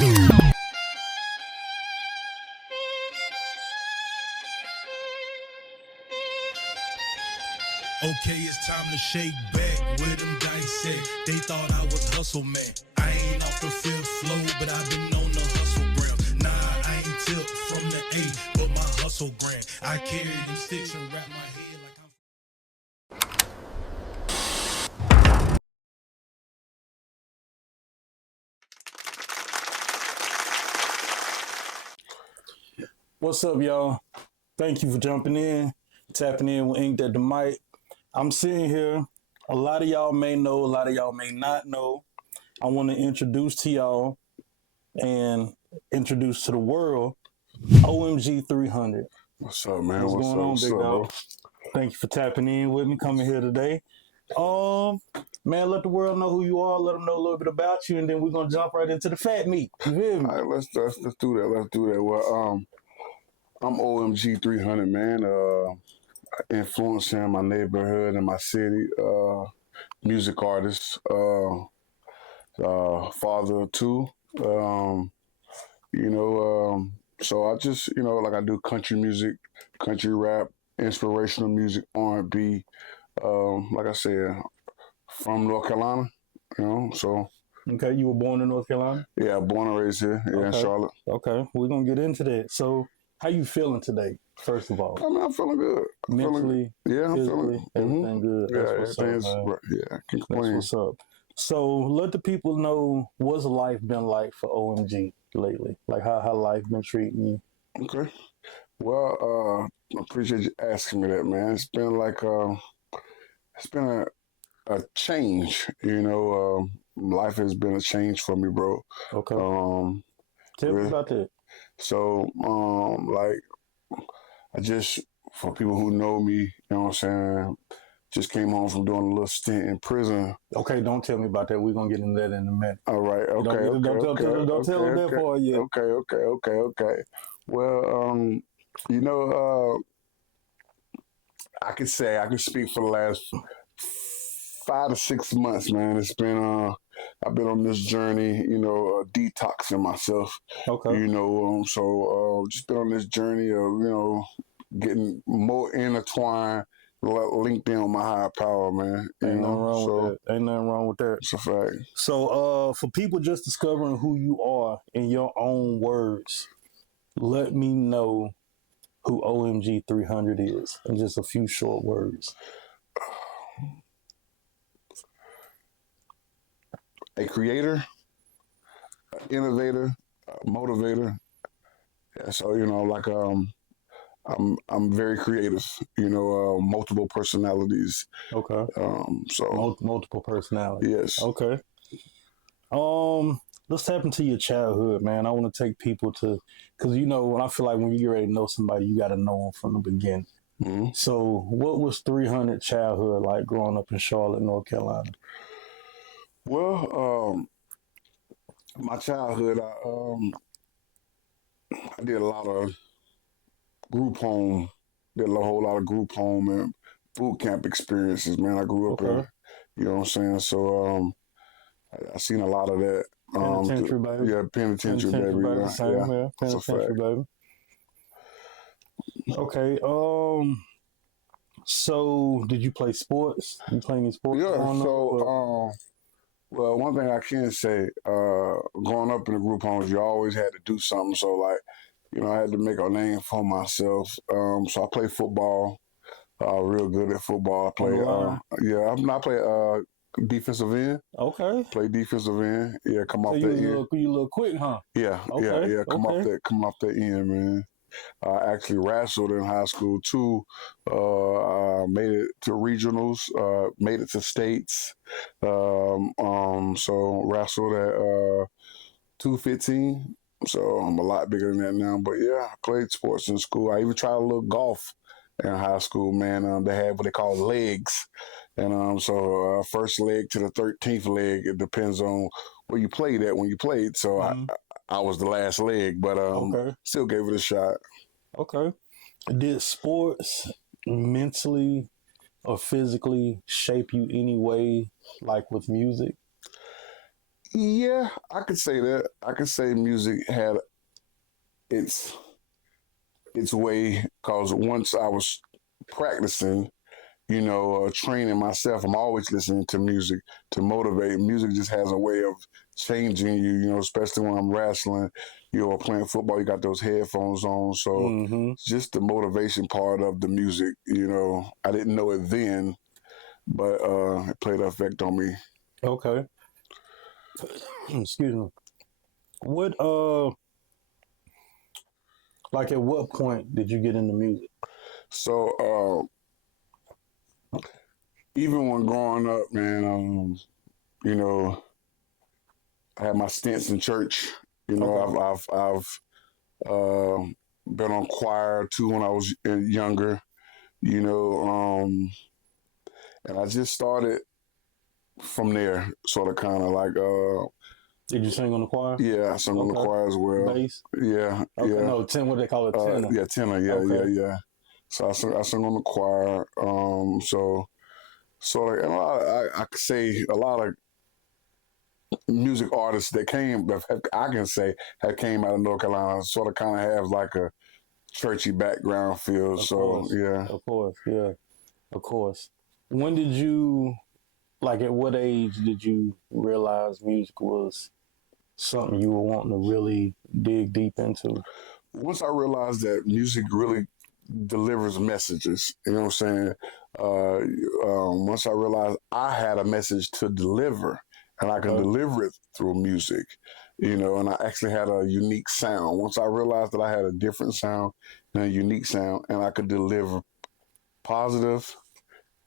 Okay, it's time to shake back where them dice at. They thought I was hustle man. I ain't off the fifth floor, but I've been on the hustle ground. Nah, I ain't tipped from the A, but my hustle grand. I carry them sticks and wrap my head like I'm... What's up, y'all? Thank you for jumping in, tapping in with Ink'd the Mic. I'm sitting here. A lot of y'all may know, a lot of y'all may not know. I want to introduce to y'all and introduce to the world OMG 300. What's up, man? What's going on, big dog? Thank you for tapping in with me, coming here today. Man, let the world know who you are. Let them know a little bit about you, and then we're gonna jump right into the fat meat. You feel me? All right, let's do that. Let's do that. Well, I'm OMG 300, man. Influencing my neighborhood and my city. Music artist. Father of two. So I just, like I do country music, country rap, inspirational music, R&B. Like I said, from North Carolina, so. Okay, you were born in North Carolina? Yeah, born and raised here, in Charlotte. Okay, we're going to get into that. So, how you feeling today, first of all? I mean, I'm feeling good. Mentally, I'm physically, feeling everything good. That's what's up, man. Yeah, I can't complain. That's what's up. So, let the people know, what's life been like for OMG lately? Like, how life been treating you? Okay. Well, I appreciate you asking me that, man. It's been like, it's been a change, life has been a change for me, bro. Okay. Tell me about that. So, I just, for people who know me, you know what I'm saying, just came home from doing a little stint in prison. Okay, don't tell me about that. We're going to get into that in a minute. All right, okay. Don't tell them that for you. Okay. Well, I can speak for the last 5 to 6 months, man. It's been, I've been on this journey, detoxing myself. Okay. So just been on this journey of, getting more intertwined, linked in with my higher power, man. Ain't nothing wrong with that. It's a fact. So, for people just discovering who you are in your own words, let me know who OMG 300 is in just a few short words. A creator, an innovator, a motivator. Yeah, so I'm very creative. Multiple personalities. Okay. So multiple personalities. Yes. Okay. Let's tap into your childhood, man. I want to take people to, because I feel like when you get ready to know somebody, you got to know them from the beginning. Mm-hmm. So, what was 300 childhood like growing up in Charlotte, North Carolina? Well, my childhood, I did a lot of group home, whole lot of group home and boot camp experiences, man. I grew up in, you know what I'm saying? So I seen a lot of that. Penitentiary, baby. Yeah, penitentiary baby. Penitentiary, baby. Okay. So did you play sports? You play any sports? Yeah. So well, one thing I can say, growing up in the group homes, you always had to do something. So I had to make a name for myself. So I played football. Real good at football. I play. I play defensive end. Okay. Play defensive end. Yeah, come off that end. You a little quick, huh? Yeah. Okay. Yeah. Come off that end, man. I actually wrestled in high school too. Made it to regionals. Made it to states. So wrestled at 215. So I'm a lot bigger than that now. But yeah, I played sports in school. I even tried a little golf in high school, man. They had what they call legs. And so first leg to the 13th leg, it depends on where you played at when you played. So I was the last leg, but still gave it a shot. Okay. Did sports mentally or physically shape you any way, like with music? Yeah, I could say that. I could say music had its way because once I was practicing, training myself, I'm always listening to music to motivate. Music just has a way of changing you, especially when I'm wrestling, or playing football, you got those headphones on. So Mm-hmm. just the motivation part of the music, I didn't know it then, but it played an effect on me. Okay. Excuse me. What like at what point did you get into music? So even when growing up, man, you know, I had my stints in church. Okay. I've been on choir too when I was younger. You know, and I just started from there, sort of, kind of like, Did you sing on the choir? yeah, I sung on the Okay. choir as well. Bass? Yeah, Okay. yeah, No, what they call it, tenor. yeah, tenor. Yeah, Okay. yeah. So I sung on the choir. So sort of, and I could say a lot of music artists that I can say, have came out of North Carolina, sort of, kind of have like a churchy background feel. Of So course. yeah. Of course. Yeah. Of course. When did you like at what age did you realize music was something you were wanting to really dig deep into? Once I realized that music really delivers messages, you know what I'm saying? Once I realized I had a message to deliver and I can Okay. deliver it through music, and I actually had a unique sound. Once I realized that I had a different sound and a unique sound and I could deliver positive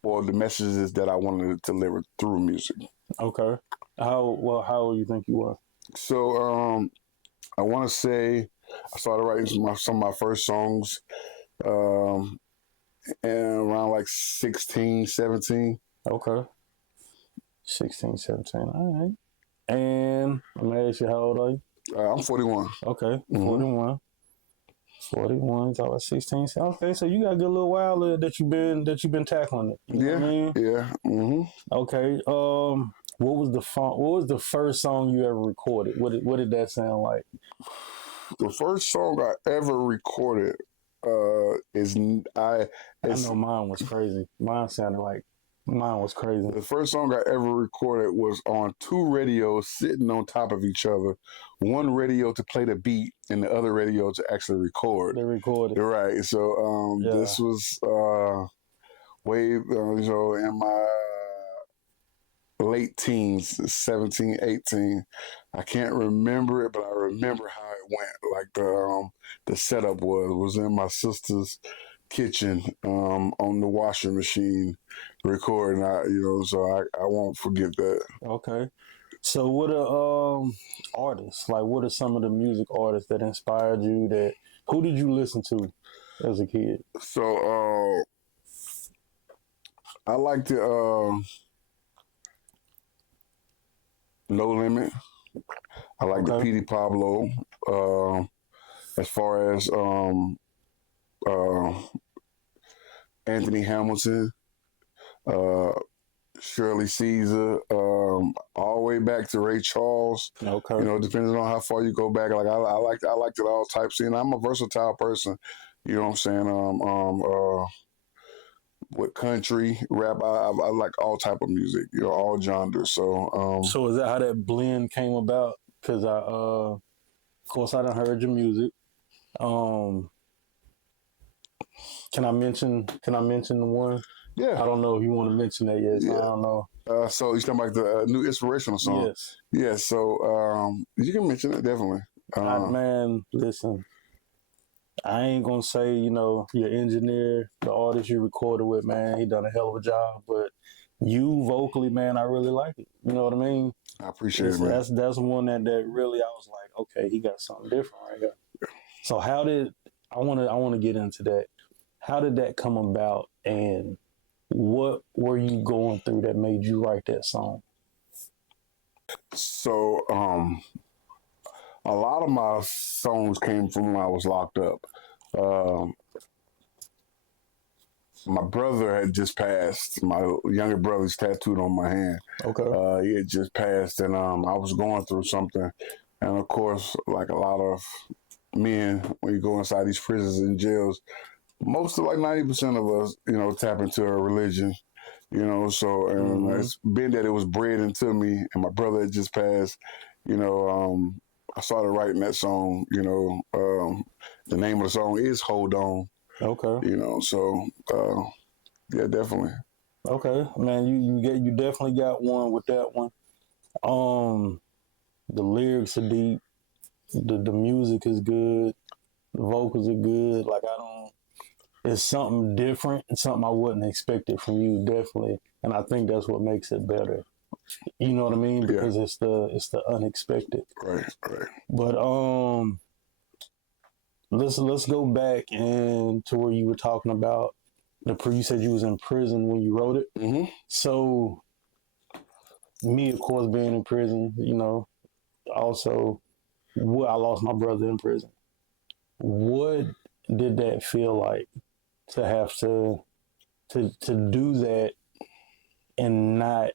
or the messages that I wanted to deliver through music. Okay. How old you think you were? So I want to say I started writing some of my first songs um, and around like 16, 17. Okay. 16, 17. All right. And I'm gonna ask you, how old are you? I'm 41. Okay, Mm-hmm. 41. 41, so I was 16. Okay, so you got a good little while that you've been tackling it. You know what I mean? Yeah. Mm-hmm. Okay. What was the first song you ever recorded? What did that sound like? The first song I ever recorded is I. I It's know mine was crazy. Mine was crazy. the first song I ever recorded was on two radios sitting on top of each other. One radio to play the beat, and the other radio to actually record. They recorded. Right. So Yeah. this was way in my late teens, 17, 18. I can't remember it, but I remember how it went. Like the setup was in my sister's kitchen on the washing machine recording. So I won't forget that. Okay. So what are artists? Like what are some of the music artists that inspired you who did you listen to as a kid? So I like the No Limit. I like the Okay. Petey Pablo. As far as uh, Anthony Hamilton, uh, Shirley Caesar, all the way back to Ray Charles. Okay. Depending on how far you go back. Like I liked it all types. And I'm a versatile person. You know what I'm saying? With country, rap, I like all type of music. All genres. So is that how that blend came about? Because of course, I done heard your music. Can I mention the one? yeah. I don't know if you want to mention that yet. So I don't know. So you're talking about the new inspirational song? Yes. Yeah. So you can mention it definitely. Man, listen. I ain't gonna say, your engineer, the artist you recorded with, man, he done a hell of a job. But you vocally, man, I really like it. You know what I mean? I appreciate it, man. That's one that really I was like, okay, he got something different right here. So how did I wanna get into that? How did that come about, and what were you going through that made you write that song? So a lot of my songs came from when I was locked up. My brother had just passed. My younger brother's tattooed on my hand. Okay. He had just passed, and I was going through something. And of course, like a lot of men, when you go inside these prisons and jails, most of like 90% of us, tap into a religion, So, and it's been that it was bred into me, and my brother had just passed, I started writing that song, the name of the song is Hold On, Okay. So, yeah, definitely. Okay, man, you definitely got one with that one. The lyrics are deep. The music is good. The vocals are good. Like it's something different. It's something I wouldn't expect it from you, definitely. And I think that's what makes it better. You know what I mean? Because it's the unexpected. Right. But let's go back and to where you were talking about you said you was in prison when you wrote it. Mm-hmm. So me, of course, being in prison, also I lost my brother in prison. What did that feel like to have to do that and not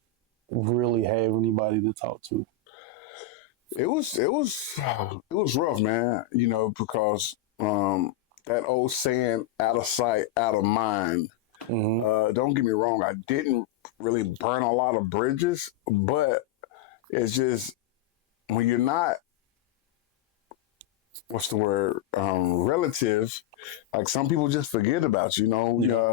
really have anybody to talk to? It was rough, man. Because that old saying, "Out of sight, out of mind." Don't get me wrong, I didn't really burn a lot of bridges, but it's just when you're not, what's the word, relative, like some people just forget about you,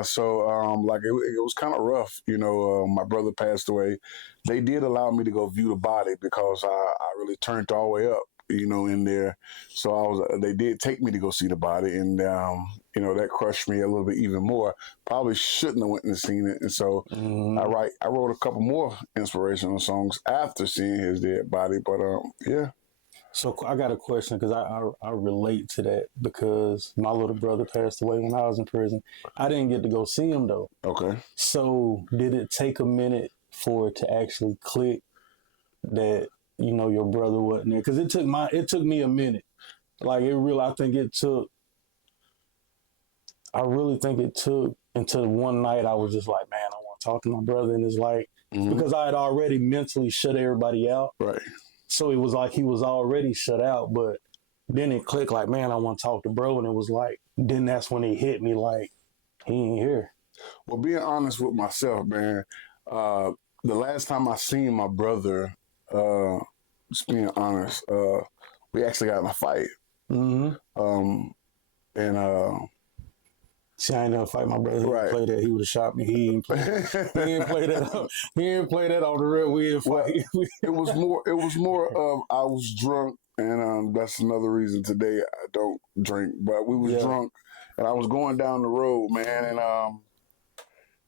so like it was kind of rough, my brother passed away. They did allow me to go view the body because I really turned all the way up, in there. So they did take me to go see the body, and that crushed me a little bit even more. Probably shouldn't have went and seen it. And so I wrote a couple more inspirational songs after seeing his dead body. But yeah. So I got a question because I relate to that because my little brother passed away when I was in prison. I didn't get to go see him though. Okay. So did it take a minute for it to actually click that your brother wasn't there? Because it took me a minute. Like I really think it took until one night I was just like, man, I want to talk to my brother, and it's like because I had already mentally shut everybody out. Right. So it was like he was already shut out, but then it clicked like, man, I want to talk to bro. And it was like, then that's when it hit me like, he ain't here. Well, being honest with myself, man, the last time I seen my brother, just being honest, we actually got in a fight. See, I ain't never fight my brother. He Right. didn't play that. He would have shot me. He didn't play that. He didn't play that. He didn't play that on the real. We didn't fight. It was more of I was drunk, and that's another reason today I don't drink. But we was drunk, and I was going down the road, man, and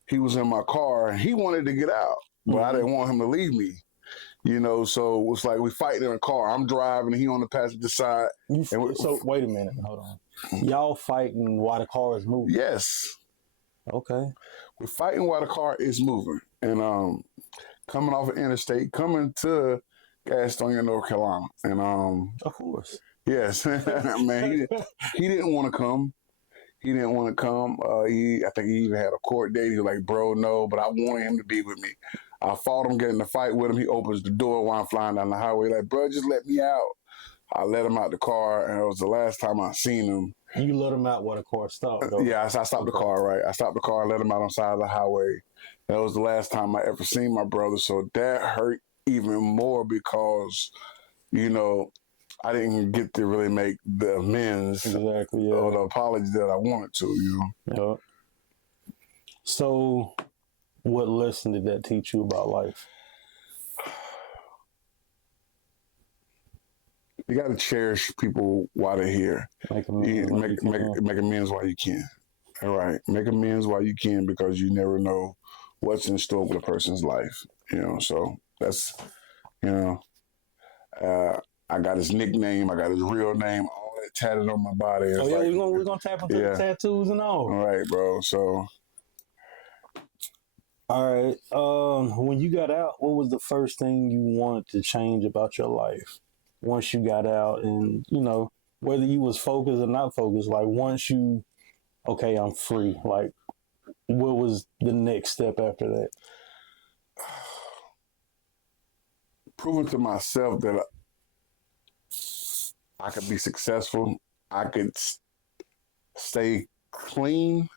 he was in my car, and he wanted to get out, but I didn't want him to leave me. So it was like we fighting in a car. I'm driving, he on the passenger side. So wait a minute, hold on. Y'all fighting while the car is moving? Yes. Okay. We're fighting while the car is moving, and coming off an interstate, coming to Gastonia, North Carolina, and of course, yes, man, he didn't want to come. He didn't want to come. I think he even had a court date. He was like, bro, no, but I wanted him to be with me. I fought him, getting in a fight with him. He opens the door while I'm flying down the highway, like, bro, just let me out. I let him out the car, and it was the last time I seen him. You let him out while the car stopped, though? Yeah, I stopped the car, right? I stopped the car, let him out on the side of the highway. That was the last time I ever seen my brother, so that hurt even more because, I didn't get to really make the amends or the apology that I wanted to, Yeah. So, what lesson did that teach you about life? You got to cherish people while they're here. Make amends while you can. All right, make amends while you can because you never know what's in store with a person's life. So that's, I got his nickname, I got his real name, all that tatted on my body. Oh yeah, we're gonna tap into the tattoos and all. All right, bro. So, all right. When you got out, what was the first thing you wanted to change about your life? Once you got out, and whether you was focused or not focused, like once you, okay, I'm free. Like, what was the next step after that? Proving to myself that I could be successful. I could stay clean.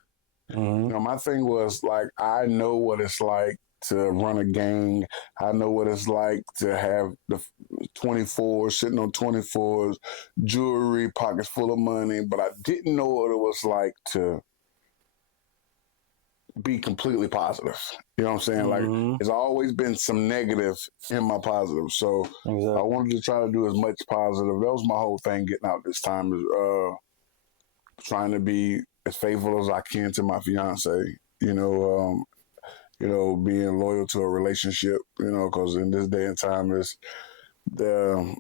Mm-hmm. You know, my thing was like, I know what it's like to run a gang. I know what it's like to have the 24 sitting on 24s, jewelry, pockets full of money, but I didn't know what it was like to be completely positive. You know what I'm saying? Mm-hmm. Like, there's always been some negative in my positive. So Exactly. I wanted to try to do as much positive. That was my whole thing getting out this time, is trying to be as faithful as I can to my fiance. Being loyal to a relationship, because in this day and time, is the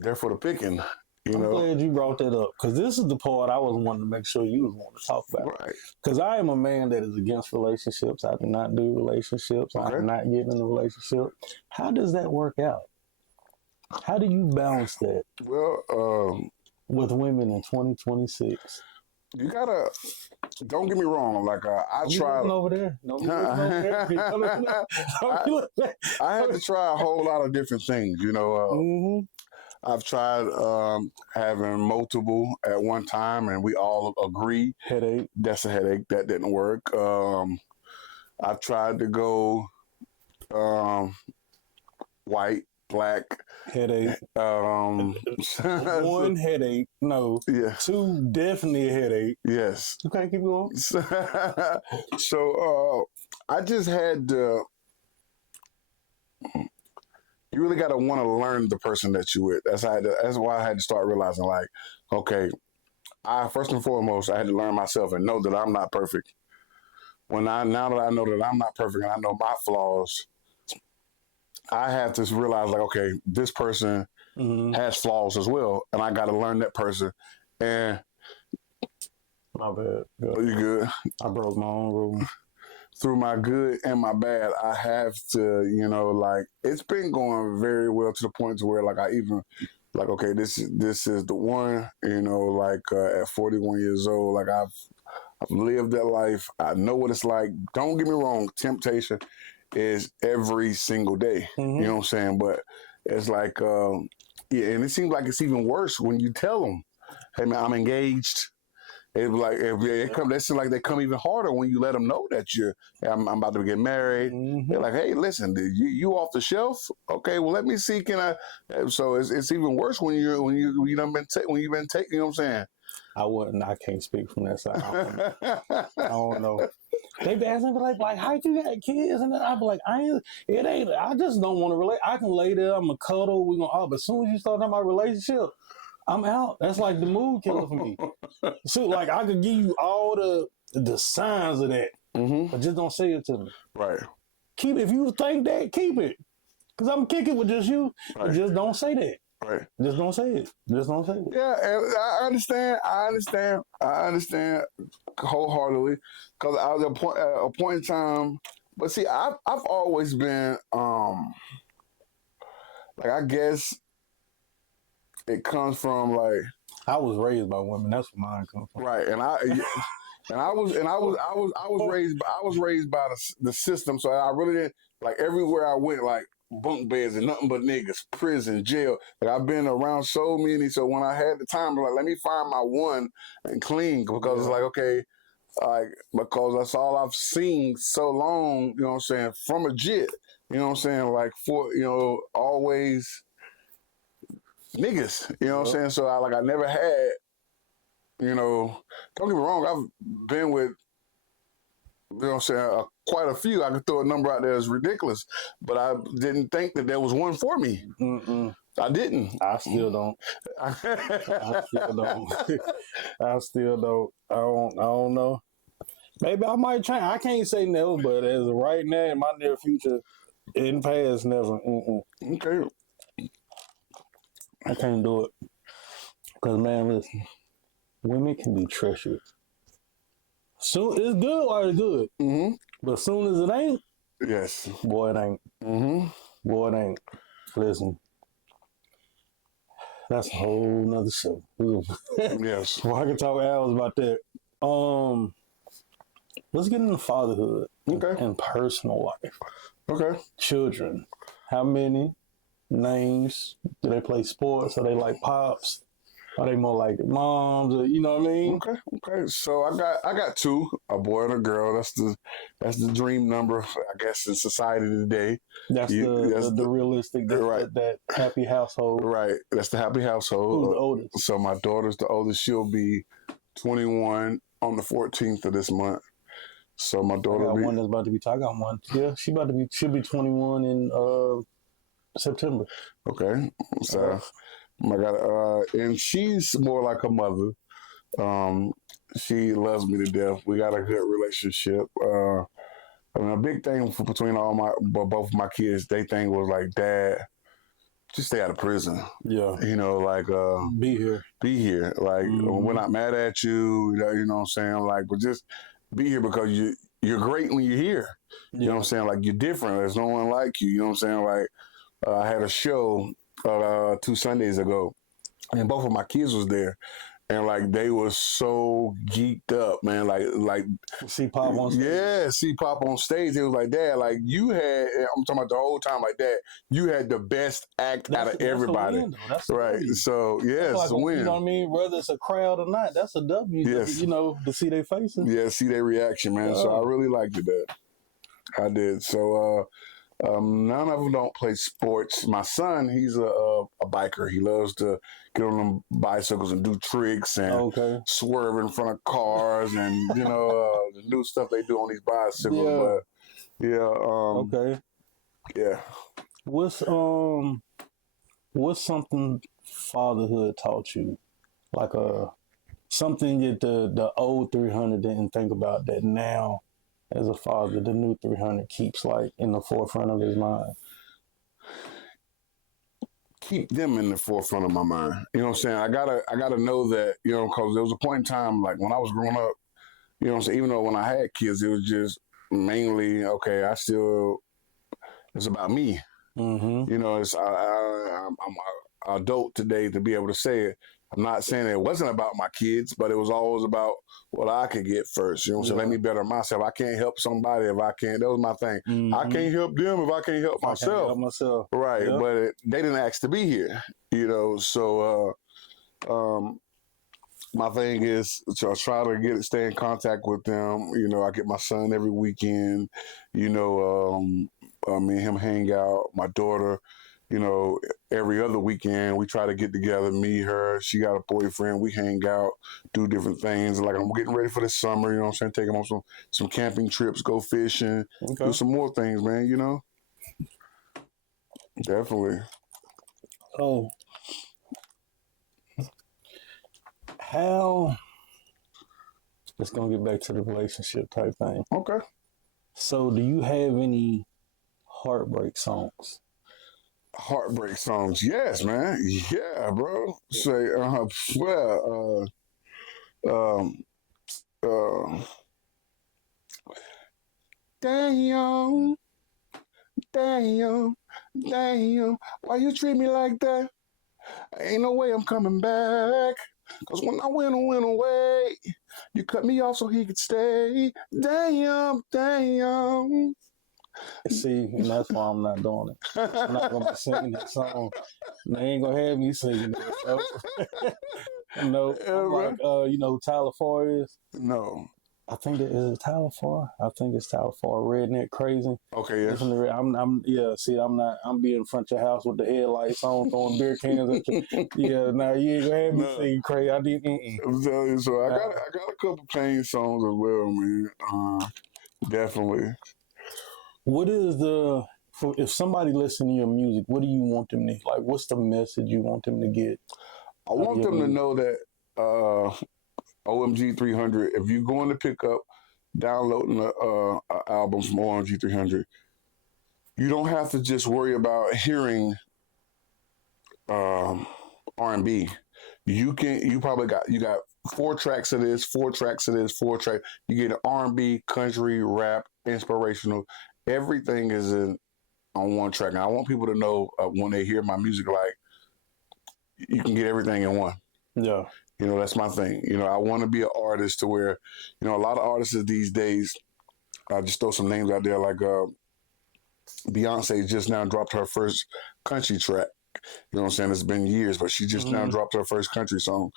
they're for the picking. I'm glad you brought that up, because this is the part I was wanting to make sure you was wanting to talk about. Right. Because I am a man that is against relationships. I do not do relationships. Okay. I do not get in a relationship. How does that work out? How do you balance that Well, with women in 2026? you gotta. Don't get me wrong. Like I tried over there. No, I had to try a whole lot of different things. Mm-hmm. I've tried having multiple at one time, and we all agree Headache. that's a headache. That didn't work. I've tried to go white, black. Headache. One headache. No. Yeah. Two, definitely a headache. Yes. Okay, keep going. So I just had to. You really got to want to learn the person that you with. That's why I had to start realizing, like, okay, first and foremost, I had to learn myself and know that I'm not perfect. Now that I know that I'm not perfect and I know my flaws, I have to realize, like, okay, this person has flaws as well, and I got to learn that person. And my bad. Are you good? I broke my own rule. Through my good and my bad, I have to, it's been going very well to the point to where, like, I even, like, okay, this is the one, at 41 years old, like, I've lived that life. I know what it's like. Don't get me wrong. Temptation is every single day. Mm-hmm. You know what I'm saying? But it's like, and it seems like it's even worse when you tell them, hey, man, I'm engaged. It's like they seem like they come even harder when you let them know that I'm about to get married. Mm-hmm. They're like, hey, listen, you off the shelf? Okay, well, let me see. Can I? So it's even worse when you've been taken. You know what I'm saying? I can't speak from that side. I don't know. They be asking me like, how you got kids? And I be like, I just don't want to relate. I can lay there, I'm gonna cuddle, but as soon as you start talking about relationship, I'm out. That's like the mood killer for me. So like I could give you all the signs of that, but just don't say it to me. Right. Keep it. If you think that, keep it. Because I'm kicking with just you. Right. But just don't say that. Right. Just don't say it. Just don't say it. Yeah, and I understand wholeheartedly. Because I was at a point in time. But see, I've always been like, I guess it comes from, like, I was raised by women. That's where mine comes from. right, and I was raised by the system. So I really didn't, like, everywhere I went, like, bunk beds and nothing but niggas, prison, jail. Like, I've been around so many. So when I had the time, I'm like, let me find my one and clean, because it's like, okay, like, because that's all I've seen so long. You know what I'm saying? From a jit. You know what I'm saying? Like, for always niggas, you know what I'm saying? So I never had, don't get me wrong, I've been with, you know what I'm saying, quite a few. I could throw a number out there that's ridiculous, but I didn't think that there was one for me. Mm-mm. I didn't. I still don't. I still don't. I still don't. I don't know. Maybe I might try. I can't say no, but as of right now, in my near future, in the past, never. Okay. I can't do it. Because, man, listen, women can be treacherous. Soon, it's good while it's good. Mm-hmm. But as soon as it ain't, yes, boy, it ain't. Mm-hmm. Boy, it ain't. Listen, that's a whole nother show. Yes. Well, I can talk hours about that. let's get into fatherhood. Okay. And personal life. Okay. Children. How many names? Do they play sports? Are they like pops? Are they more like moms? Or, you know what I mean? Okay. So I got two, a boy and a girl. That's the dream number, I guess, in society today. That's the realistic, right. that happy household. Right. That's the happy household. Who's the oldest? So my daughter's the oldest. She'll be 21 on the 14th of this month. So my daughter. I got one that's about to be. I got one. Yeah, she'll be 21 in September. Okay. So. I got and she's more like a mother. She loves me to death. We got a good relationship. A big thing between both of my kids, they think was like, Dad, just stay out of prison. Yeah, like be here. Like we're not mad at you. You know what I'm saying? Like, but just be here because you're great when you're here. Yeah. You know what I'm saying? Like you're different. There's no one like you. You know what I'm saying? Like I had a show 2 Sundays ago, and both of my kids was there, and like they were so geeked up, man. Like see Pop on stage. Yeah, see Pop on stage. It was like, Dad, like you had. I'm talking about the whole time, like Dad, you had the best act out of everybody. That's right. So yeah, it's a win. You know what I mean? Whether it's a crowd or not, that's a W. Yes. You know, to see their faces. Yeah, see their reaction, man. So I really liked it. I did. So. None of them don't play sports. My son, he's a biker. He loves to get on them bicycles and do tricks and swerve in front of cars and the new stuff they do on these bicycles. But yeah. What's something fatherhood taught you? Like something that the old 300 didn't think about that now, as a father, the new 300 keeps like in the forefront of his mind. Keep them in the forefront of my mind. You know what I'm saying? I gotta know that, because there was a point in time, like when I was growing up, you know what I'm saying? Even though when I had kids, it was just mainly, it's about me. Mm-hmm. I'm an adult today to be able to say it. I'm not saying it wasn't about my kids, but it was always about what I could get first. You know what I'm saying? Let me better myself. I can't help somebody if I can't. That was my thing. Mm-hmm. I can't help them if I can't help myself. Right. Yep. But they didn't ask to be here, So my thing is to try to stay in contact with them. I get my son every weekend. Me and him hang out. My daughter, every other weekend we try to get together, me, her. She got a boyfriend. We hang out, do different things. Like I'm getting ready for the summer, you know what I'm saying? Take them on some camping trips, go fishing, do some more things, man, Definitely. Oh. Let's go get back to the relationship type thing. Okay. So do you have any heartbreak songs? Heartbreak songs, yes, man. Yeah, bro. Say, damn, why you treat me like that? Ain't no way I'm coming back. Cause when I went away, you cut me off so he could stay. Damn. See, and that's why I'm not doing it. I'm not gonna be singing that song. They ain't gonna have me singing it. No, I'm like, Tyler Farr is. No, I think that is Tyler Farr. I think it's Tyler Farr. Redneck Crazy. Okay, yeah. I'm being in front of your house with the headlights on, throwing beer cans at you. Yeah, now you ain't gonna have me singing crazy. I did. I'm telling you, so I got a couple pain songs as well, man. Definitely. What is if somebody listens to your music, what do you want them to, like, what's the message you want them to get? I want them to know that OMG 300, if you're going to pick up downloading an album from OMG 300, you don't have to just worry about hearing R&B. You got 4 tracks of this, 4 tracks of this, 4 tracks. You get R&B, country, rap, inspirational. Everything is on one track. And I want people to know when they hear my music, like, you can get everything in one. Yeah. You know, that's my thing. You know, I want to be an artist to where, you know, a lot of artists these days, I just throw some names out there like Beyonce just now dropped her first country track. You know what I'm saying? It's been years, but she just now dropped her first country song.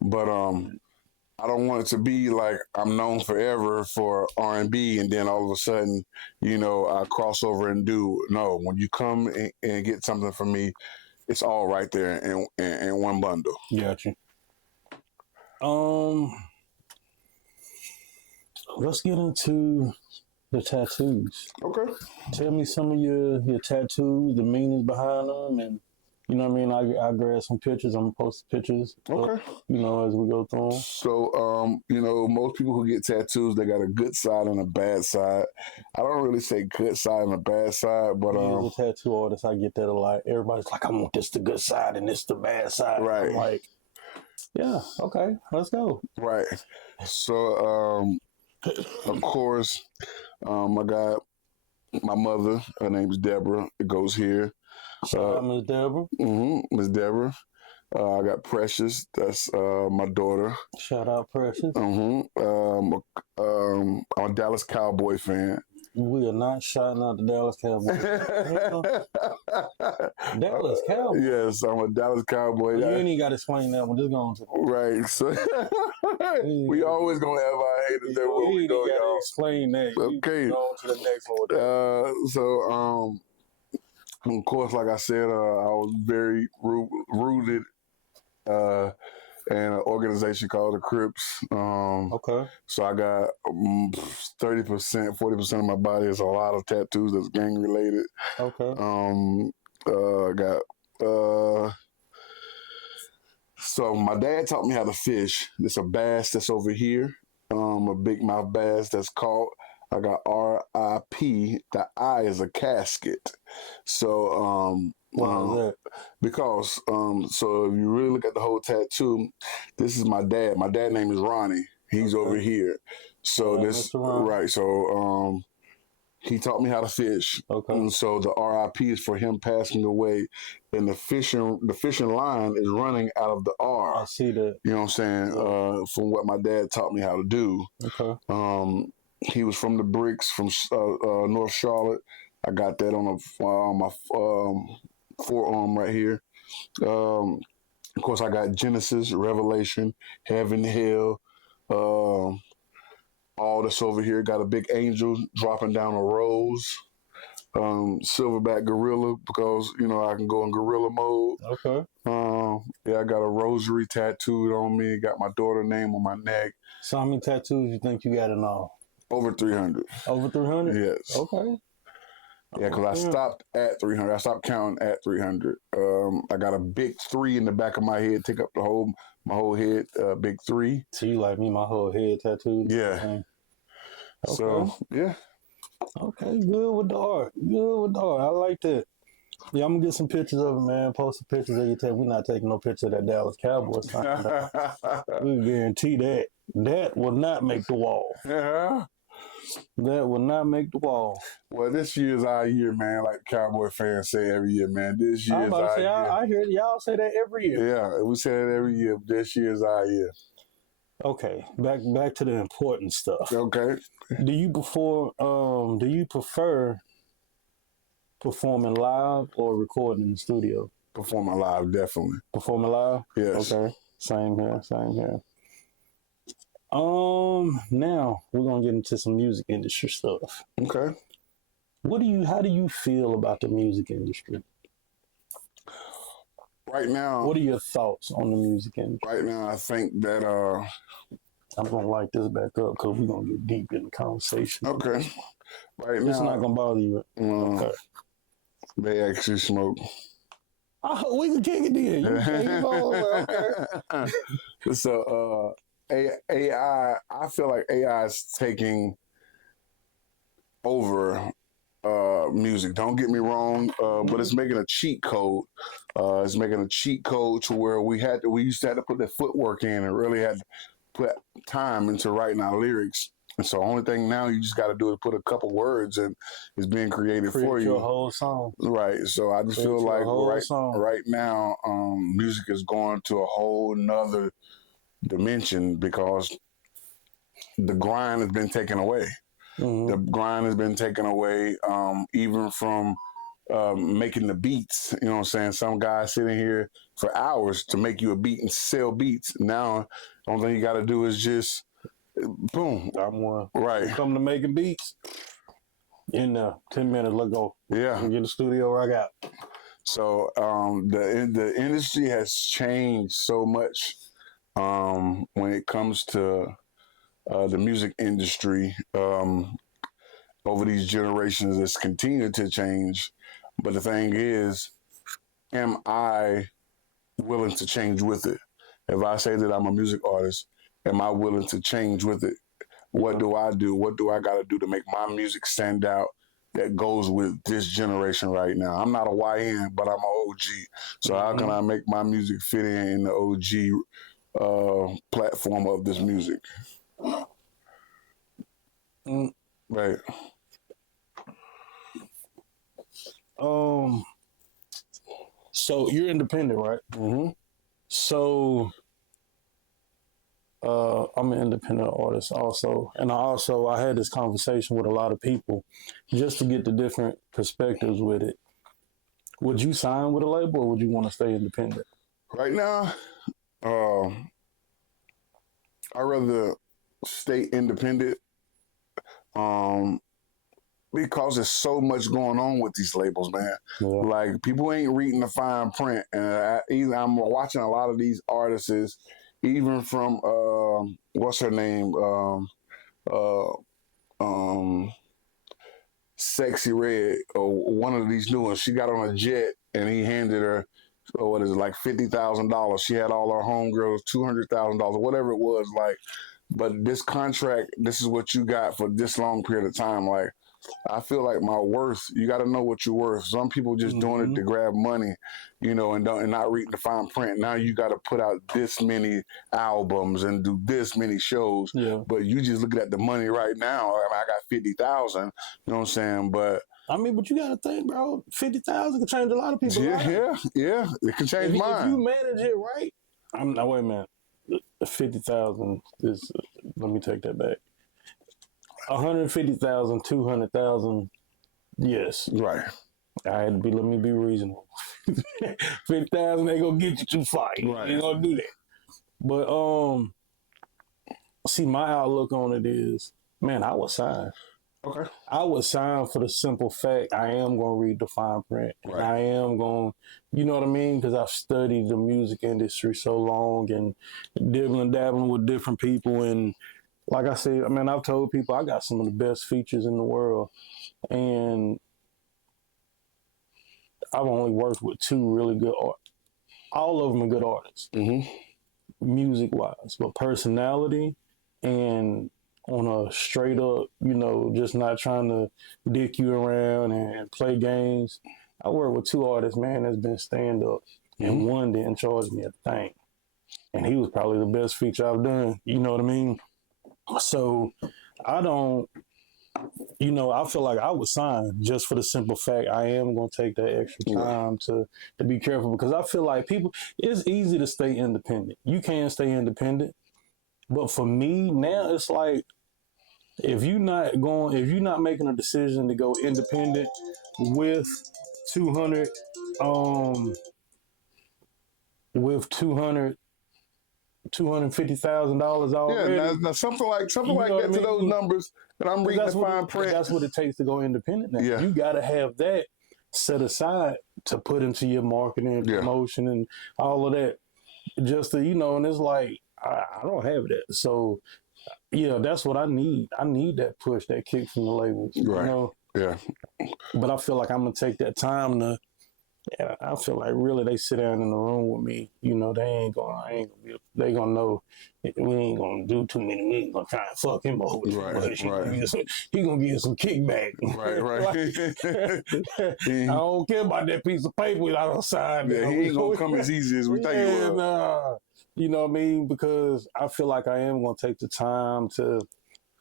But I don't want it to be like I'm known forever for R&B, and then all of a sudden, you know, I cross over and do. No, when you come and get something from me, it's all right there in one bundle. Gotcha. Let's get into the tattoos. Okay. Tell me some of your tattoos, the meanings behind them, and you know what I mean. I grab some pictures. I'm gonna post pictures. Okay. Up, you know, as we go through them. So, you know, most people who get tattoos, they got a good side and a bad side. I don't really say good side and a bad side, but as a tattoo artist, I get that a lot. Everybody's like, I want this the good side and this the bad side. Right. I'm like, yeah, okay, let's go. Right. So, of course, I got my mother. Her name is Deborah. It goes here. Shout out Miss Deborah. Miss Deborah. I got Precious. That's my daughter. Shout out Precious. I'm a Dallas Cowboy fan. We are not shouting out the Dallas Cowboys. Dallas Cowboys. Yes, I'm a Dallas Cowboy. You ain't even got to explain that one. Just go on to right. So we always gonna have our haters there where we go, y'all. Explain that. Okay. Go on to the next one. So of course, like I said, I was very rooted in an organization called the Crips. Okay. So I got 30%, 40% of my body is a lot of tattoos that's gang related. Okay. So my dad taught me how to fish. There's a bass that's over here, a big mouth bass that's caught. I got R.I.P. The I is a casket. So why is that? Because so if you really look at the whole tattoo, this is my dad. My dad's name is Ronnie. He's over here. So this right. So he taught me how to fish. Okay. And so the R.I.P. is for him passing away, and the fishing line is running out of the R. I see that. You know what I'm saying? From what my dad taught me how to do. Okay. He was from the Bricks, from North Charlotte. I got that on my forearm right here. Of course, I got Genesis, Revelation, Heaven, Hell. All this over here. Got a big angel dropping down a rose. Silverback gorilla, because you know I can go in gorilla mode. Okay. Yeah, I got a rosary tattooed on me. Got my daughter's name on my neck. So how many tattoos you think you got in all? Over 300. Over 300? Yes. Okay. Yeah, because I stopped at 300. I stopped counting at 300. I got a big 3 in the back of my head, take up my whole head, big 3. So you like me, my whole head tattooed? Yeah. Okay. So, yeah. Okay, good with the art. Good with the art. I like that. Yeah, I'm going to get some pictures of it, man. Post some pictures of your tattoo. We're not taking no picture of that Dallas Cowboys. We guarantee that. That will not make the wall. Yeah. That will not make the wall. Well, this year's our year, man. Like Cowboy fans say every year, man. This year's our year. I hear y'all say that every year. Yeah, we say that every year. This year's our year. Okay, back to the important stuff. Okay. Do you prefer performing live or recording in the studio? Performing live, definitely. Performing live? Yes. Okay. Same here. Now we're gonna get into some music industry stuff. Okay. How do you feel about the music industry? Right now. What are your thoughts on the music industry? Right now, I think that I'm gonna light this back up because we're gonna get deep in the conversation. Okay. Right now. It's not gonna bother you. Okay. They actually smoke. Oh, we can kick it in. Okay. So AI, I feel like AI is taking over music. Don't get me wrong, but it's making a cheat code. It's making a cheat code to where we used to have to put the footwork in and really had to put time into writing our lyrics. And so the only thing now you just got to do is put a couple words and it's being created for you. Your whole song. Right. So I just feel like right now, music is going to a whole nother dimension because the grind has been taken away. The grind has been taken away, even from making the beats. You know what I'm saying? Some guy sitting here for hours to make you a beat and sell beats. Now, the only thing you got to do is just boom. I'm one. Right. Come to making beats. In 10 minutes, let's go. Yeah. Get the studio where I got. So the industry has changed so much when it comes to the music industry. Over these generations, it's continued to change. But the thing is, am I willing to change with it? If I say that I'm a music artist, am I willing to change with it? What do I do? What do I got to do to make my music stand out that goes with this generation right now? I'm not a YN, but I'm an OG. So how can I make my music fit in the OG platform of this music? Right. So you're independent, right? Mm-hmm. So I'm an independent artist also. And I had this conversation with a lot of people just to get the different perspectives with it. Would you sign with a label or would you want to stay independent? Right now, I'd rather stay independent because there's so much going on with these labels, man. Yeah. Like, people ain't reading the fine print. And I'm watching a lot of these artists, even from, what's her name? Sexy Red, or one of these new ones. She got on a jet and he handed her, what is it, like $50,000. She had all her homegirls, $200,000, whatever it was. Like, but this contract, this is what you got for this long period of time. Like, I feel like my worth, you got to know what you're worth. Some people just doing it to grab money, you know, and not reading the fine print. Now you got to put out this many albums and do this many shows. Yeah. But you just looking at the money right now. I mean, I got 50,000. You know what I'm saying? But but you got to think, bro, 50,000 can change a lot of people's lives. Yeah. It can change mine. If you manage it right, now wait a minute. 50,000 is, let me take that back. 150,000, 200,000, yes. Right. Let me be reasonable. 50,000 ain't gonna get you too far. Right. You ain't gonna do that. But see, my outlook on it is, man, I would sign. Okay. I would sign for the simple fact I am gonna read the fine print. Right. I am gonna, you know what I mean? Because I've studied the music industry so long and dabbling with different people. And like I said, I've told people I got some of the best features in the world. And I've only worked with two really good artists. All of them are good artists, music-wise. But personality and on a straight up, you know, just not trying to dick you around and play games. I work with two artists, man, that's been stand-up. And one didn't charge me a thing. And he was probably the best feature I've done. You know what I mean? So I don't, you know, I feel like I would sign just for the simple fact I am going to take that extra time to be careful, because I feel like it's easy to stay independent. You can stay independent. But for me now, it's like, if you're not making a decision to go independent with $250,000 already. Yeah, now something like that to those numbers that I'm reading the fine print. That's what it takes to go independent now. Yeah. You got to have that set aside to put into your marketing and promotion and all of that. Just to, you know, and it's like, I don't have that. So, yeah, that's what I need. I need that push, that kick from the labels. Right. You know? Yeah. But I feel like I'm going to take that time to, I feel like really they sit down in the room with me. You know, they going to know we ain't going to do too many. We ain't going to try and fuck him over. Right. He going to get some kickback. Right. I don't care about that piece of paper I don't sign. Yeah, he ain't going to come as easy as we think he will. Nah. You know what I mean? Because I feel like I am going to take the time to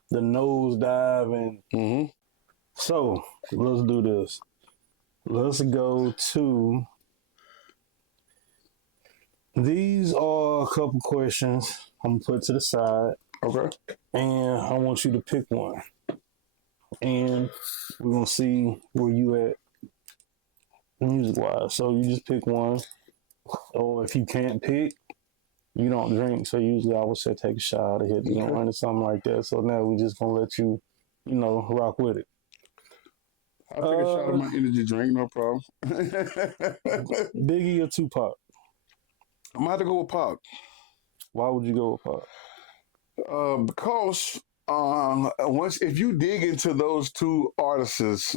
the nosedive. And so let's do this. Let's go to These are a couple questions I'm gonna put to the side, Okay. and I want you to pick one. And we're gonna see where you at music wise. So you just pick one, or if you can't pick, you don't drink. So usually I would say take a shot or hit the joint or something like that. So now we're just gonna let you, rock with it. I'll take a shot of my energy drink, no problem. Biggie or Tupac? I'm gonna have to go with Pop. Why would you go with Pop? Because if you dig into those two artists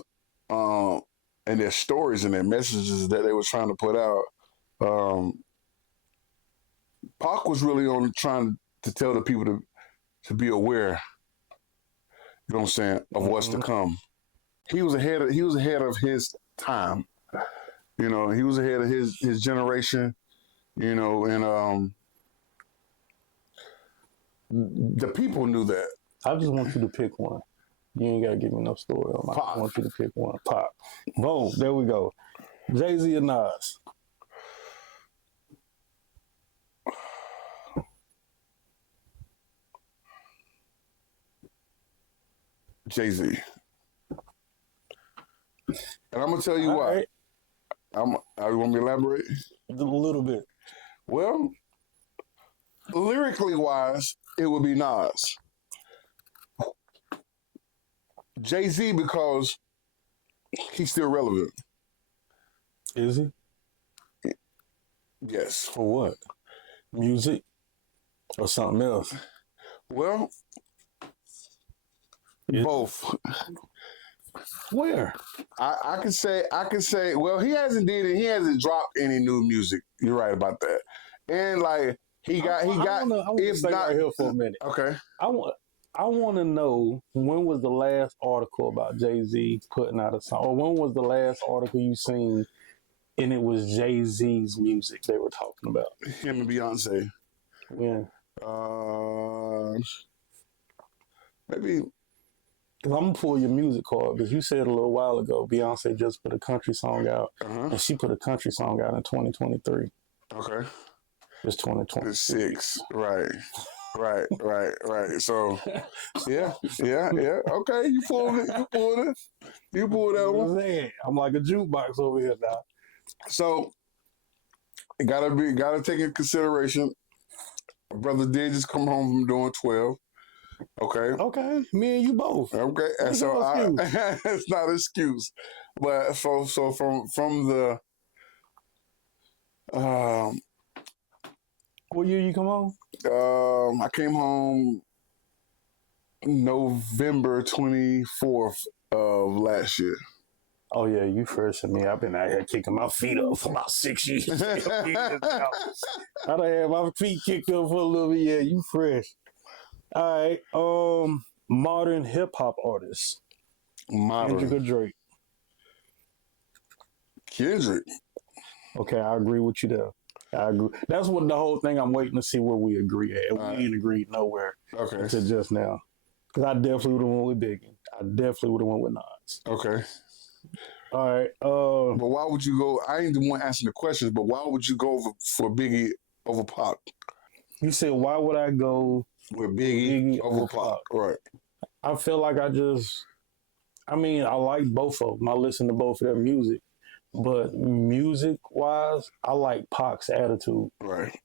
and their stories and their messages that they were trying to put out, Pac was really only trying to tell the people to be aware, you know what I'm saying, of what's to come. He was ahead of his time. He was ahead of his generation, and the people knew that. I just want you to pick one. You ain't gotta give me no story on that. I want you to pick one. Pop. Boom. There we go. Jay-Z or Nas? Jay-Z. And I'm gonna tell you why. Right. You want me to elaborate? A little bit. Well, lyrically wise, it would be Nas. Jay-Z, because he's still relevant. Is he? Yes. For what? Music or something else? Well, both. Where? I can say. Well, he hasn't dropped any new music. You're right about that. And like he got. I want to stay right here for a minute. Okay. I want to know, when was the last article about Jay-Z putting out a song, or when was the last article you seen and it was Jay-Z's music they were talking about? Him and Beyonce. When? Maybe. Because I'm going to pull your music card, because you said a little while ago Beyonce just put a country song out, and she put a country song out in 2023. Okay. It's 2026. Right. So, yeah. Okay, you pulled it. You pulled that one. I'm like a jukebox over here now. So, it gotta take into consideration. My brother did just come home from doing 12. Okay, me and you both. Okay, and so it's not an excuse, but so from the what year you come home? I came home November 24th of last year. Oh yeah, you fresh than me. I've been out here kicking my feet up for about 6 years. I done had my feet kicked up for a little bit. Yeah, you fresh. All right. Modern hip hop artists. Kendrick or Drake? Kendrick. Okay, I agree with you there. I agree. That's what the whole thing. I'm waiting to see where we agree at. We ain't agreed nowhere. Okay. Until just now. Because I definitely would have went with Biggie. I definitely would have went with Nas. Okay. All right. But why would you go? I ain't the one asking the questions, but why would you go for Biggie over Pac? You said, why would I go with Biggie over Pac? Right. I feel like I like both of them. I listen to both of their music. But music-wise, I like Pac's attitude. Right.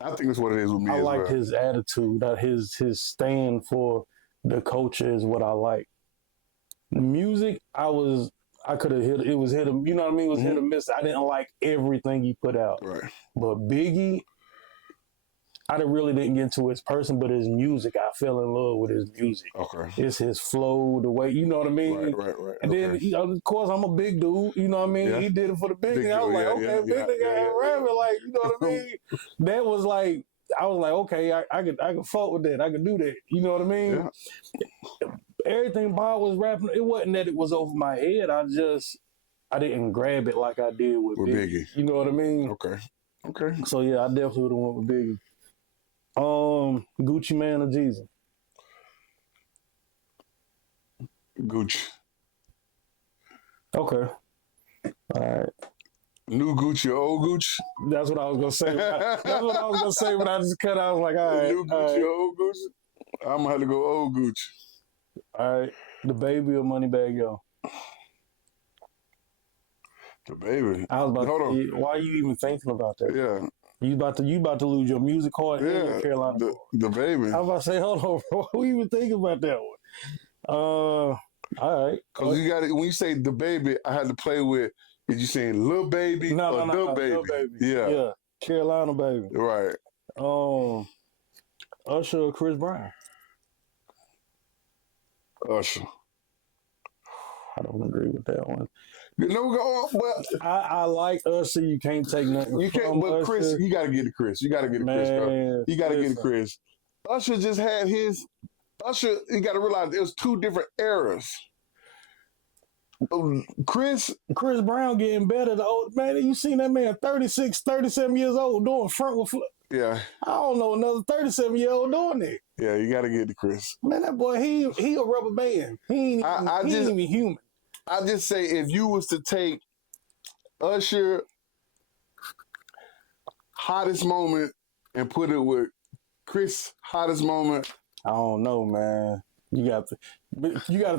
I think that's what it is with me. I like his attitude. That his stand for the culture is what I like. The music, I could have hit. It was hit. You know what I mean? It was hit or miss. I didn't like everything he put out. Right. But Biggie, I really didn't get into his person, but his music, I fell in love with his music. Okay. It's his flow, the way, you know what I mean? Right. And then, of course, I'm a big dude, you know what I mean? Yeah. He did it for the big thing. I was like, big nigga ain't rapping, like, you know what I mean? That was like, I was like, okay, I could fuck with that. I could do that. You know what I mean? Yeah. Everything Bob was rapping, it wasn't that it was over my head. I didn't grab it like I did with Biggie. You know what I mean? Okay. So, yeah, I definitely would have went with Biggie. Gucci Mane or Jeezy? Gucci. Okay. All right. New Gucci or old Gucci? That's what I was gonna say. That's what I was gonna say, but I just cut out. I was like, all right, New Gucci or old Gucci? I'm gonna have to go old Gucci. all right. The Baby or Moneybag Yo? The Baby. I was about Hold to on. say, why are you even thinking about that? Yeah. You about to lose your music card and your Carolina card. The Baby. I was about to say, hold on, bro. Who even thinking about that one? All right. Because you got it. When you say The Baby, I had to play with. Is you saying Lil Baby or The Baby? Lil Baby. Yeah. Carolina Baby. Right. Usher or Chris Brown? Usher. I don't agree with that one. You know, go. But I like Usher. You can't take nothing. you can't. from But Usher. Chris, you gotta get to Chris. You gotta get to Chris, bro. Man, You gotta get to listen. Chris. Usher just had his. Usher, you gotta realize there's two different eras. Chris Brown getting better. The old man, you seen that man 36, 37 years old doing front with flip. Yeah. I don't know another 37-year-old doing that. Yeah, you gotta get to Chris. Man, that boy, he a rubber band. He ain't even human. I just say if you was to take Usher hottest moment and put it with Chris hottest moment. I don't know, man. You got to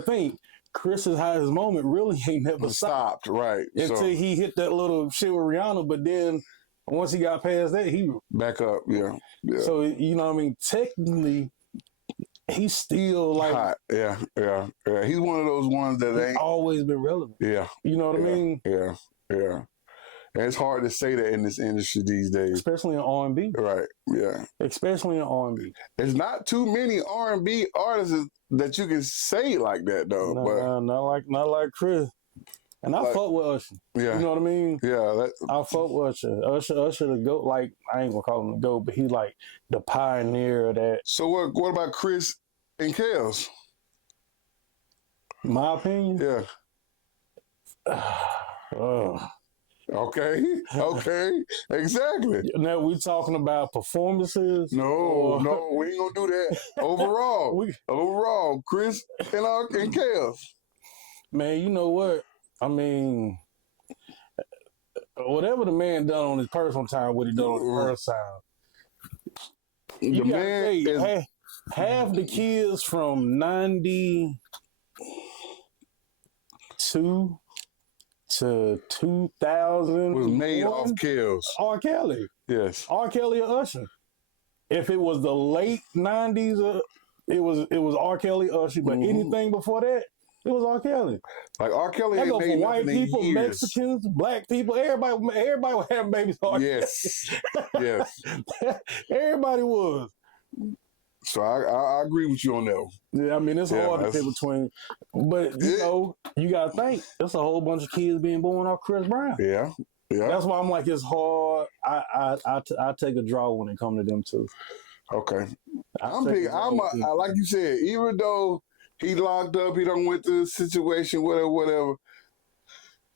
think. Chris's hottest moment really ain't never stopped Right. until he hit that little shit with Rihanna. But then once he got past that, he back up. Yeah. So you know what I mean. Technically, he's still like hot. Yeah. He's one of those ones that ain't always been relevant. Yeah. You know what I mean? Yeah. And it's hard to say that in this industry these days, especially in R&B. Right. Yeah. Especially in R&B. There's not too many R&B artists that you can say like that though. Not like Chris. And I fuck with Usher. Yeah. You know what I mean? Yeah. I fuck with Usher. Usher the GOAT. Like, I ain't gonna call him the GOAT, but he's like the pioneer of that. So what about Chris and Kels? My opinion? Yeah. Okay, exactly. Now we talking about performances? No, we ain't gonna do that. Overall, Chris and Kels. Man, you know what? I mean, whatever the man done on his personal time, what he done on his personal time. The man is half the kids from 92 to 2000 was made off Kels. R. Kelly. Yes. R. Kelly or Usher. If it was the late 90s, it was R. Kelly, Usher, but anything before that, it was R. Kelly. Like R. Kelly ain't go made for white people, years. Mexicans, black people, everybody was having babies on Yes. Yes. Everybody was. So I agree with you on that one. Yeah, I mean, it's hard to pick between. But, you know, you got to think, there's a whole bunch of kids being born off Chris Brown. Yeah. That's why I'm like, it's hard. I take a draw when it comes to them two. Okay. Like you said, even though he locked up, he done went through the situation, whatever.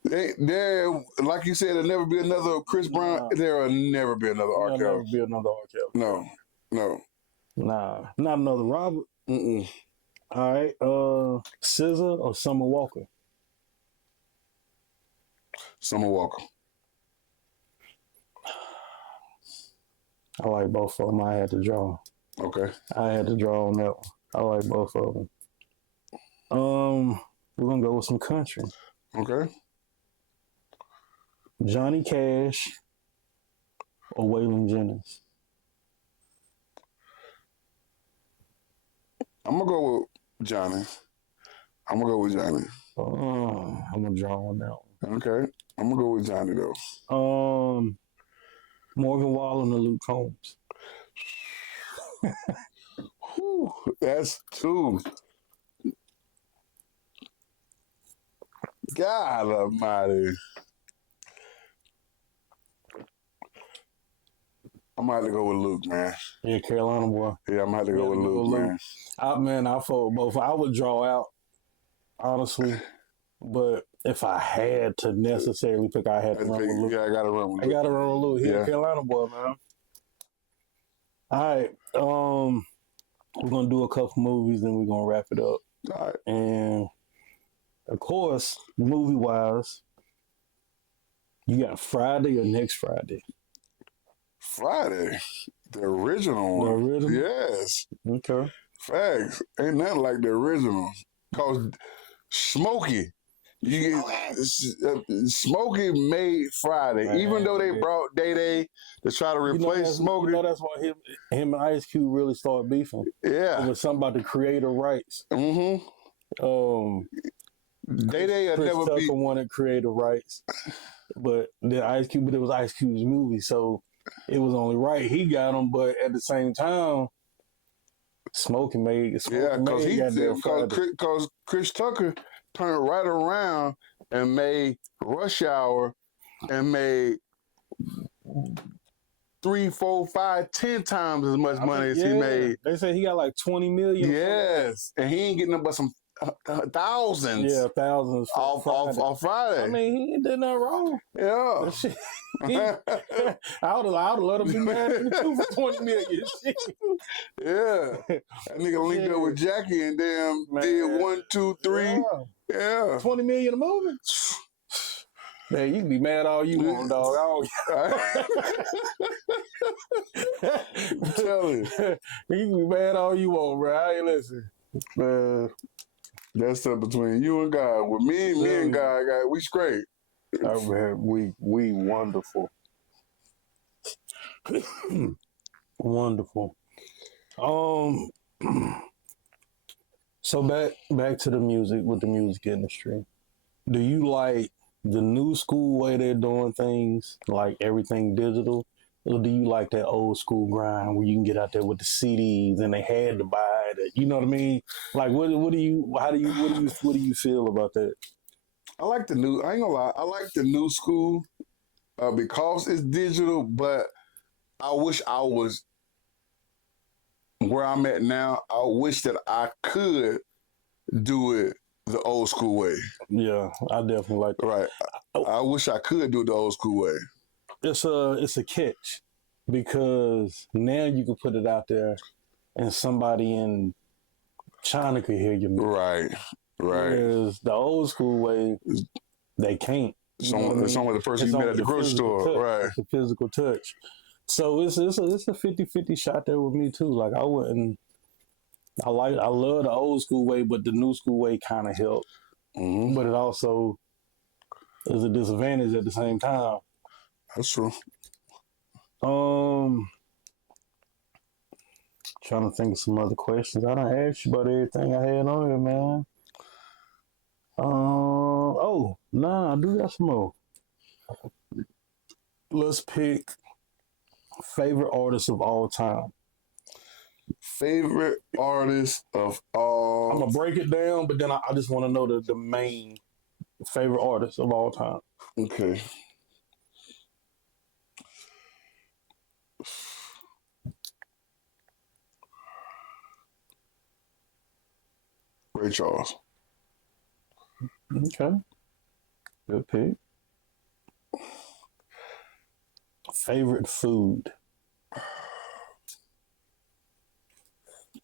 There, like you said, there'll never be another Chris Brown. There will never be another R. Kelly. Never be another R. Kelly. No. Nah, not another Robert. Mm-mm. All right, SZA or Summer Walker? Summer Walker. I like both of them. I had to draw. Okay. I had to draw on that one. I like both of them. We're gonna go with some country. Okay. Johnny Cash or Waylon Jennings? I'm gonna go with Johnny. I'm gonna draw on that one. Okay. I'm gonna go with Johnny though. Morgan Wallen or Luke Combs? Whew, that's two. God almighty. I'm gonna have to go with Luke, man. Yeah, Carolina boy. Yeah, I'm gonna have to go with Luke, man. I fought both. I would draw out, honestly. But if I had to necessarily pick, I had to run with Luke. Yeah, I gotta run with Luke. Luke. He's a Carolina boy, man. All right. We're gonna do a couple movies and we're gonna wrap it up. All right. And of course, movie wise, You got Friday or next Friday? Friday, the original The one. original? Yes, Okay. facts. Ain't nothing like the original. Cause Smokey, you get Smokey made Friday, Man, even though they yeah. brought Day Day to try to replace Smokey. That's why him and Ice Cube really started beefing. It Yeah. was something about the creator rights. Mm-hmm. Day Day had Chris never Tucker be. wanted creator rights, but then but it was Ice Cube's movie, so it was only right he got them. But at the same time, Smokey made Because Chris Tucker turned right around and made Rush Hour and made 3, 4, 5, 10 times as much money as he made. They say he got like 20 million. Yes, and he ain't getting nothing but some thousands. Yeah, thousands off Friday. I mean, he did nothing wrong. Yeah. That shit, I would have let him be mad at me too for 20 million. Yeah. That nigga linked up with Jackie and damn did 1, 2, 3. Yeah. 20 million a movie. Man, you can be mad all you want, dog. I'm telling you. You can be mad all you want, bro. I ain't listen. Man, that's up between you and God. With me and God, we straight. We wonderful. Wonderful. So back to the music with the music industry. Do you like the new school way they're doing things, like everything digital, or do you like that old school grind where you can get out there with the CDs and they had to buy it? You know what I mean? Like, what do you feel about that? I like the new. I ain't gonna lie. I like the new school because it's digital. But I wish I was where I'm at now. I wish that I could do it the old school way. Yeah, I definitely like that. Right. I wish I could do it the old school way. It's a catch because now you can put it out there and somebody in China could hear your music. Right. Whereas the old school way, they can't. It's only the person you met at the grocery store. Right. It's a physical touch. So it's a 50-50 shot there with me too. Like I love the old school way, but the new school way kind of helped. Mm-hmm. But it also is a disadvantage at the same time. That's true. Trying to think of some other questions. I done asked you about everything I had on here, man. I do got some more. Let's pick favorite artist of all time. Favorite artist of all. I'm gonna break it down, but then I just want to know the main favorite artist of all time. Okay. Ray Charles. Okay. Good pick. Favorite food.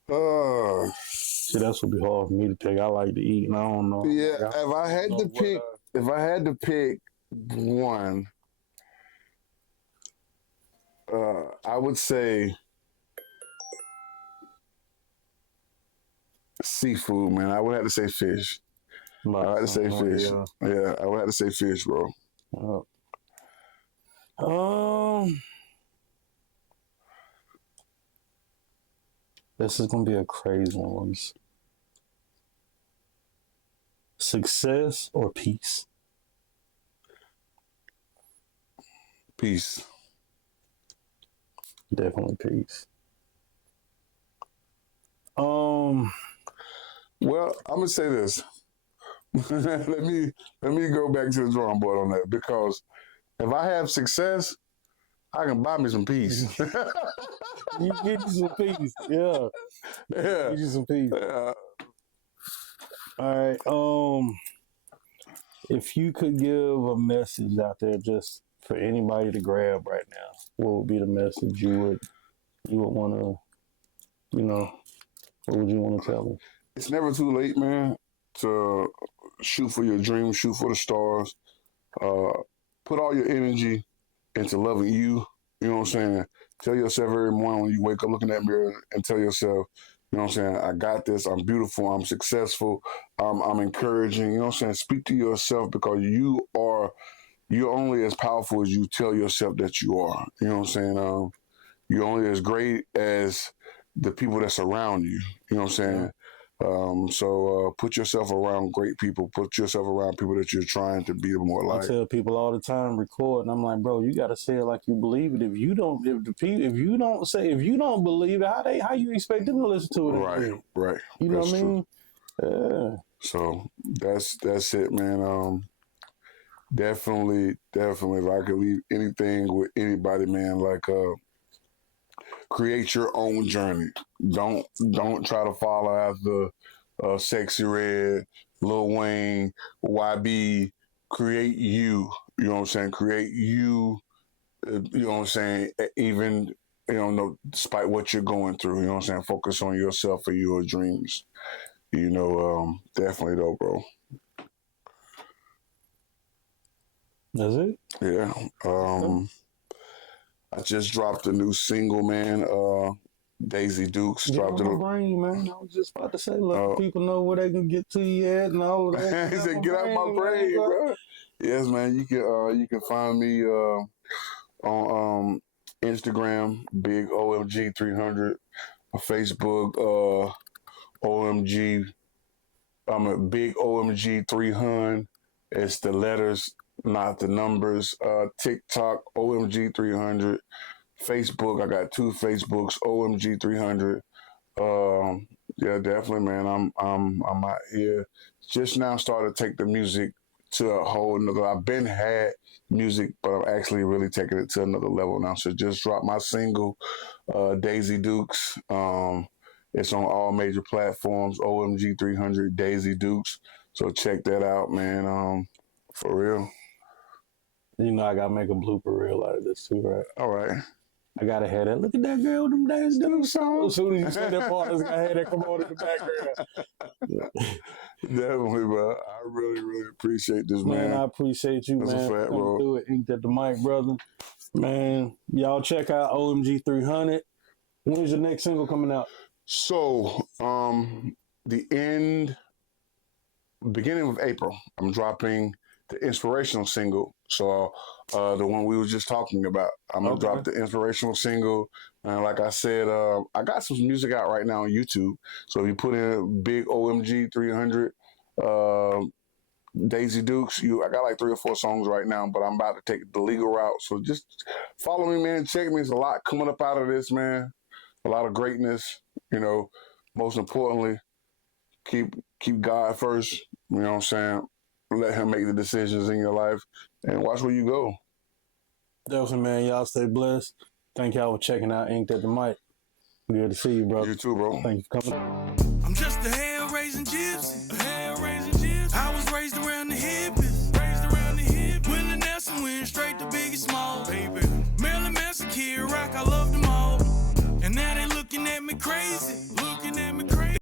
See, that's what be hard for me to pick. I like to eat, and I don't know. Yeah, if I had to pick one, I would say seafood, man. I would have to say fish. I would have to say fish. Yeah, I would have to say fish, bro. This is gonna be a crazy one. Success or peace? Peace. Definitely peace. Well, I'm gonna say this. let me go back to the drawing board on that, because if I have success, I can buy me some peace. You get you some peace. Yeah. Yeah. Get you some peace. Yeah. All right. If you could give a message out there just for anybody to grab right now, what would be the message you would want to, what would you want to tell them? It's never too late, man, to shoot for your dreams, shoot for the stars. put all your energy into loving you. You know what I'm saying? Tell yourself every morning when you wake up, look in that mirror and tell yourself, you know what I'm saying, I got this, I'm beautiful, I'm successful, I'm encouraging, you know what I'm saying? Speak to yourself because you're only as powerful as you tell yourself that you are. You know what I'm saying? You're only as great as the people that surround you. You know what I'm saying? So put yourself around great people. Put yourself around people that you're trying to be more like. I tell people all the time, record, and I'm like, bro, you gotta say it like you believe it. If you don't believe it, how you expect them to listen to it? Right. You know that's what I mean? Yeah. So that's it, man. Definitely, if I could leave anything with anybody, man, like create your own journey. Don't try to follow after Sexy Red, Lil Wayne, YB. Create you. You know what I'm saying? Create you. You know what I'm saying? Even despite what you're going through. You know what I'm saying? Focus on yourself and your dreams. You know, definitely though, bro. That's it? Yeah. I just dropped a new single, man. Daisy Dukes dropped it. Brain, man. I was just about to say, let people know where they can get to you at and all that. He said, "Get out my brain, bro." Yes, man. You can find me on Instagram, Big OMG 300, Facebook, OMG. I'm a Big OMG 300. It's the letters, not the numbers. TikTok, OMG 300. Facebook, I got 2 Facebooks, OMG 300. Yeah, definitely, man. I'm out here. Just now started to take the music to a whole nother. I've been had music, but I'm actually really taking it to another level now. So just dropped my single, Daisy Dukes. It's on all major platforms, OMG 300 Daisy Dukes. So check that out, man. For real. You know I gotta make a blooper reel out of this too, right? All right. I gotta have that. Look at that girl with them Daisy Dukes songs. As soon as you say that part, I gotta have that come on in the background. Definitely, bro. I really, really appreciate this, man. I appreciate you, That's man. a fact, Come bro. through it, Ink'd the mic, brother. Man, y'all check out OMG 300. When's your next single coming out? So, beginning of April, I'm dropping the inspirational single. So, the one we were just talking about. I'm going to drop the inspirational single. And like I said, I got some music out right now on YouTube. So if you put in Big OMG 300, Daisy Dukes, I got like 3 or 4 songs right now, but I'm about to take the legal route. So just follow me, man. Check me. There's a lot coming up out of this, man. A lot of greatness. You know, most importantly, keep God first. You know what I'm saying? Let him make the decisions in your life and watch where you go. Definitely, man. Y'all stay blessed. Thank y'all for checking out Ink'd the mic. Good to see you, bro. You too, bro. Thank you for coming. I'm just a hell-raising gypsy.